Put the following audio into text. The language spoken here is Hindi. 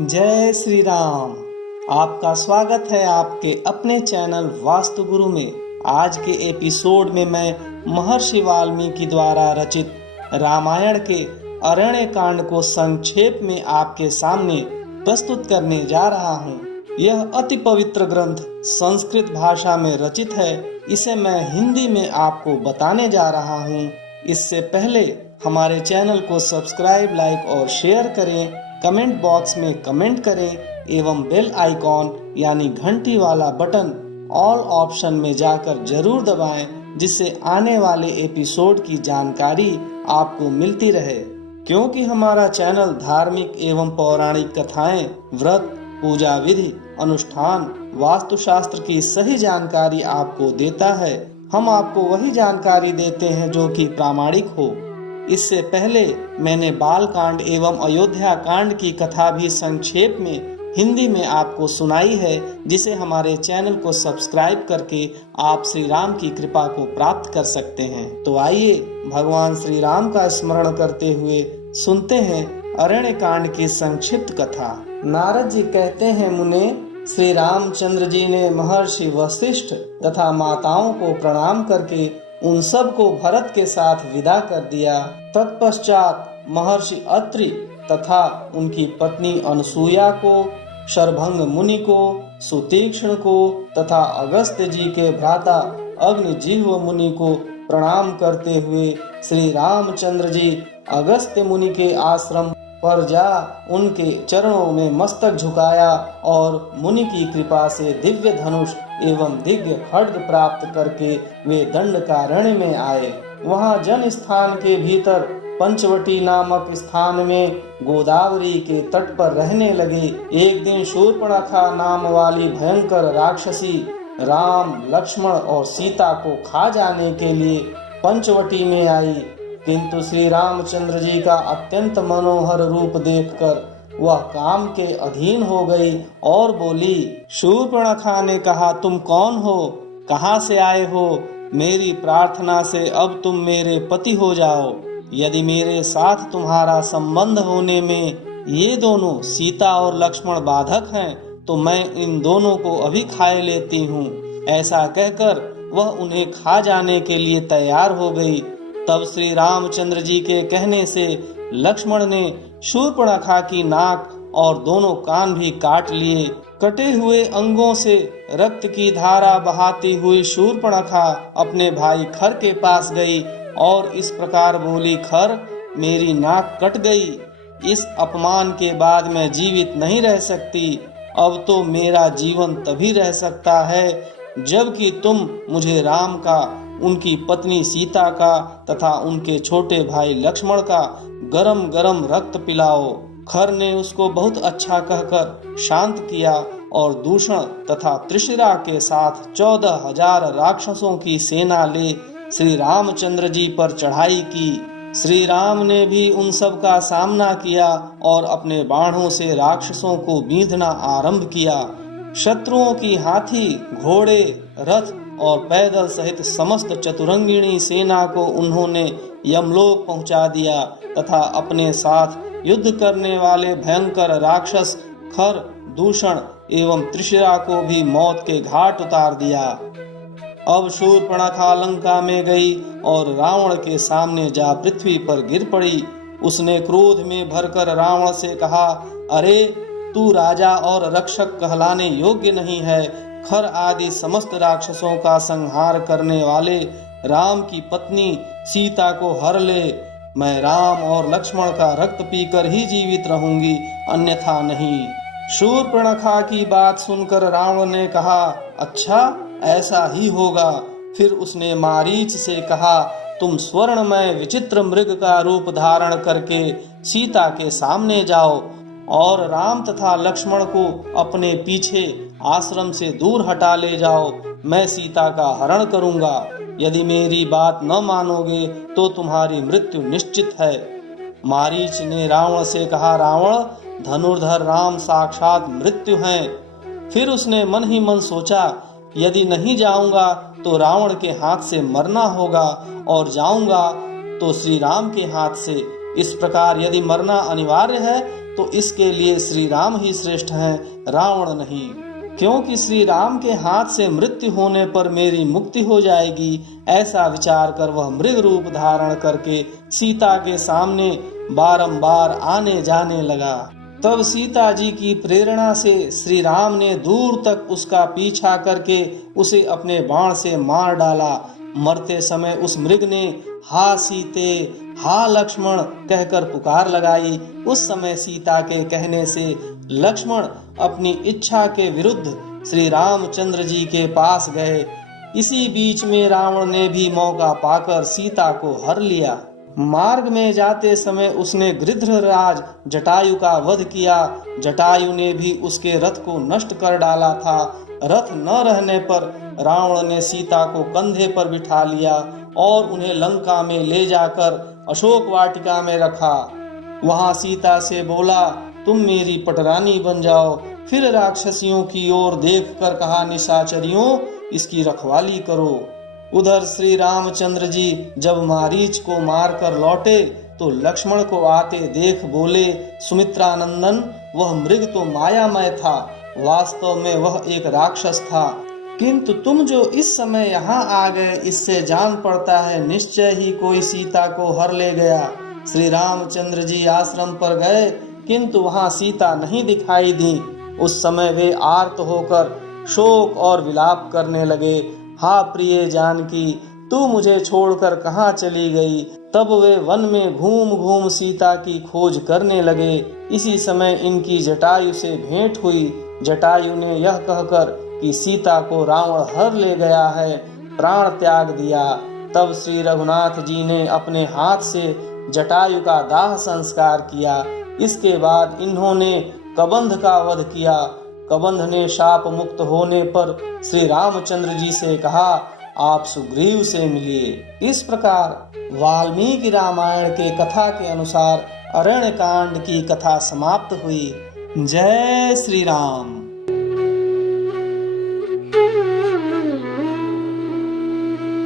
जय श्री राम। आपका स्वागत है आपके अपने चैनल वास्तु गुरु में। आज के एपिसोड में मैं महर्षि वाल्मीकि द्वारा रचित रामायण के अरण्य कांड को संक्षेप में आपके सामने प्रस्तुत करने जा रहा हूँ। यह अति पवित्र ग्रंथ संस्कृत भाषा में रचित है। इसे मैं हिंदी में आपको बताने जा रहा हूँ। इससे पहले हमारे चैनल को सब्सक्राइब, लाइक और शेयर करें। कमेंट बॉक्स में कमेंट करें एवं बेल आइकॉन यानी घंटी वाला बटन ऑल ऑप्शन में जाकर जरूर दबाएं, जिससे आने वाले एपिसोड की जानकारी आपको मिलती रहे। क्योंकि हमारा चैनल धार्मिक एवं पौराणिक कथाएं, व्रत, पूजा विधि, अनुष्ठान, वास्तुशास्त्र की सही जानकारी आपको देता है। हम आपको वही जानकारी देते हैं जो कि प्रामाणिक हो। इससे पहले मैंने बाल कांड एवं अयोध्या कांड की कथा भी संक्षेप में हिंदी में आपको सुनाई है, जिसे हमारे चैनल को सब्सक्राइब करके आप श्री राम की कृपा को प्राप्त कर सकते हैं। तो आइए भगवान श्री राम का स्मरण करते हुए सुनते हैं अरण्य कांड की संक्षिप्त कथा। नारद जी कहते हैं, मुने, श्री रामचंद्र जी ने महर्षि वशिष्ठ तथा माताओं को प्रणाम करके उन सब को भरत के साथ विदा कर दिया। तत्पश्चात महर्षि अत्रि तथा उनकी पत्नी अनसुया को, शरभंग मुनि को, सुतीक्ष्ण को तथा अगस्त्य जी के भ्राता अग्निजिह्व मुनि को प्रणाम करते हुए श्री रामचंद्र जी अगस्त्य मुनि के आश्रम पर जा उनके चरणों में मस्तक झुकाया और मुनि की कृपा से दिव्य धनुष एवं दिव्य खड्ग प्राप्त करके वे दंडकारण्य में आए। वहां जन स्थान के भीतर पंचवटी नामक स्थान में गोदावरी के तट पर रहने लगे। एक दिन शूर्पणखा नाम वाली भयंकर राक्षसी राम, लक्ष्मण और सीता को खा जाने के लिए पंचवटी में आई, किंतु श्री रामचंद्र जी का अत्यंत मनोहर रूप देखकर वह काम के अधीन हो गई और बोली। शूर्पणखा ने कहा, तुम कौन हो, कहाँ से आए हो? मेरी प्रार्थना से अब तुम मेरे पति हो जाओ। यदि मेरे साथ तुम्हारा संबंध होने में ये दोनों सीता और लक्ष्मण बाधक हैं, तो मैं इन दोनों को अभी खाए लेती हूँ। ऐसा कहकर वह उन्हें खा जाने के लिए तैयार हो गई। तब श्री रामचंद्र जी के कहने से लक्ष्मण ने शूर्पणखा की नाक और दोनों कान भी काट लिए। कटे हुए अंगों से रक्त की धारा बहाती हुई शूर्पणखा अपने भाई खर के पास गई और इस प्रकार बोली, खर, मेरी नाक कट गई। इस अपमान के बाद मैं जीवित नहीं रह सकती। अब तो मेरा जीवन तभी रह सकता है जबकि तुम मुझे राम का, उनकी पत्नी सीता का तथा उनके छोटे भाई लक्ष्मण का गरम गरम रक्त पिलाओ। खर ने उसको बहुत अच्छा कहकर शांत किया और दूषण तथा त्रिशिरा के साथ 14,000 राक्षसों की सेना ले श्री रामचंद्र जी पर चढ़ाई की। श्री राम ने भी उन सब का सामना किया और अपने बाणों से राक्षसों को बींधना आरंभ किया। शत्रुओं की हाथी, घोड़े, रथ और पैदल सहित समस्त चतुरंगिणी सेना को उन्होंने यमलोक पहुंचा दिया तथा अपने साथ युद्ध करने वाले भयंकर राक्षस खर, दूषण एवं त्रिशिरा को भी मौत के घाट उतार दिया। अब शूर्पणखा लंका में गई और रावण के सामने जा पृथ्वी पर गिर पड़ी। उसने क्रोध में भरकर रावण से कहा, अरे, तू राजा और रक्षक कहलाने योग्य नहीं है। खर आदि समस्त राक्षसों का संहार करने वाले राम की पत्नी सीता को हर ले। मैं राम और लक्ष्मण का रक्त पीकर ही जीवित रहूंगी, अन्यथा नहीं। शूर्पणखा की बात सुनकर रावण ने कहा, अच्छा, ऐसा ही होगा। फिर उसने मारीच से कहा, तुम स्वर्णमय विचित्र मृग का रूप धारण करके सीता के सामने जाओ और राम तथा लक्ष्मण को अपने पीछे आश्रम से दूर हटा ले जाओ। मैं सीता का हरण करूंगा। यदि मेरी बात न मानोगे तो तुम्हारी मृत्यु निश्चित है। मारीच ने रावण से कहा, रावण, धनुर्धर राम साक्षात मृत्यु हैं। फिर उसने मन ही मन सोचा, यदि नहीं जाऊंगा तो रावण के हाथ से मरना होगा और जाऊंगा तो श्री राम के हाथ से। इस प्रकार यदि मरना अनिवार्य है तो इसके लिए श्री राम ही श्रेष्ठ हैं, रावण नहीं। क्योंकि श्री राम के हाथ से मृत्यु होने पर मेरी मुक्ति हो जाएगी, ऐसा विचार कर वह मृग रूप धारण करके सीता के सामने बारंबार आने जाने लगा। तब सीता जी की प्रेरणा से श्री राम ने दूर तक उसका पीछा करके उसे अपने बाण से मार डाला। मरते समय उस मृग ने हा सीते, हा लक्ष्मण कहकर पुकार लगाई। उस समय सीता के कहने से लक्ष्मण अपनी इच्छा के विरुद्ध श्री रामचंद्र जी के पास गए। इसी बीच में रावण ने भी मौका पाकर सीता को हर लिया। मार्ग में जाते समय उसने गृध्रराज जटायु का वध किया। जटायु ने भी उसके रथ को नष्ट कर डाला था। रथ न रहने पर रावण ने सीता को कंधे पर बिठा लिया और उन्हें लंका में ले जाकर अशोक वाटिका में रखा। वहां सीता से बोला, तुम मेरी पटरानी बन जाओ। फिर राक्षसियों की ओर देखकर कहा, निशाचरियों, इसकी रखवाली करो। उधर श्री रामचंद्र जी जब मारीच को मारकर लौटे तो लक्ष्मण को आते देख बोले, सुमित्रा नंदन, वह मृग तो मायामय था, वास्तव में वह एक राक्षस था। किंतु तुम जो इस समय यहाँ आ गए, इससे जान पड़ता है निश्चय ही कोई सीता को हर ले गया। श्री रामचंद्र जी आश्रम पर गए, किंतु वहाँ सीता नहीं दिखाई दी। उस समय वे आर्त होकर शोक और विलाप करने लगे। हा प्रिय जानकी, तू मुझे छोड़कर कहाँ चली गई? तब वे वन में घूम घूम सीता की खोज करने लगे। इसी समय इनकी जटायु से भेंट हुई। जटायु ने यह कहकर कि सीता को रावण हर ले गया है, प्राण त्याग दिया। तब श्री रघुनाथ जी ने अपने हाथ से जटायु का दाह संस्कार किया। इसके बाद इन्होंने कबंध का वध किया। कबंध ने शाप मुक्त होने पर श्री रामचंद्र जी से कहा, आप सुग्रीव से मिलिए। इस प्रकार वाल्मीकि रामायण के कथा के अनुसार अरण्य कांड की कथा समाप्त हुई। जय श्री राम।